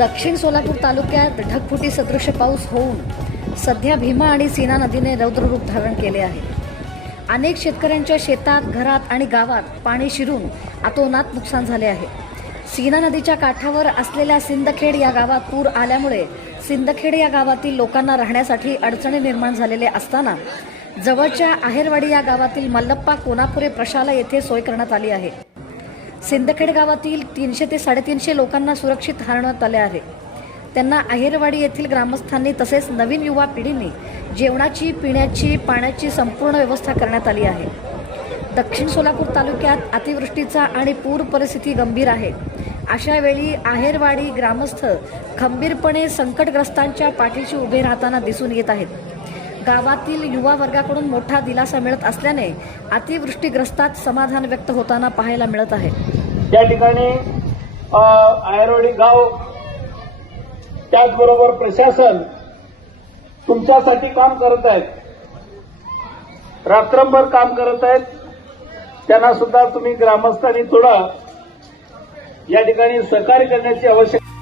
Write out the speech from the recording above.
दक्षिण सोलापूर तालुक्यात ढगफुटी सदृश पाऊस होऊन सध्या भीमा आणि सीना नदीने रौद्ररूप धारण केले आहे. अनेक शेतकऱ्यांच्या शेतात घरात आणि गावात पाणी शिरून अतोनात नुकसान झाले आहे. सीना नदीच्या काठावर असलेल्या सिंदखेड या गावात पूर आल्यामुळे सिंदखेड या गावातील लोकांना राहण्यासाठी अडचणी निर्माण झालेले असताना जवळच्या आहेरवाडी या गावातील मल्लप्पा कोनापुरे प्रशाला येथे सोय करण्यात आली आहे. सिंदखेड गावातील तीनशे ते साडेतीनशे लोकांना सुरक्षित हरण्यात आले आहे. त्यांना आहेरवाडी येथील ग्रामस्थांनी तसेच नवीन युवा पिढीने जेवणाची पिण्याची पाण्याची संपूर्ण व्यवस्था करण्यात आली आहे. दक्षिण सोलापूर तालुक्यात अतिवृष्टीचा आणि पूर परिस्थिती गंभीर आहे. अशा वेळी आहेरवाडी ग्रामस्थ खंबीरपणे संकटग्रस्तांच्या पाठीशी उभे राहताना दिसून येत आहेत. गावातील युवा वर्गाकडून मोठा दिलासा मिळत असल्याने अतिवृष्टीग्रस्तात समाधान व्यक्त होताना पाहायला मिळत आहे. त्या ठिकाणी आयरोडी गाव त्याचबरोबर प्रशासन तुमच्यासाठी काम करत आहेत. रात्रंभर काम करत आहेत. त्यांना सुद्धा तुम्ही ग्रामस्थांनी थोडा या ठिकाणी सहकार्य करण्याची आवश्यकता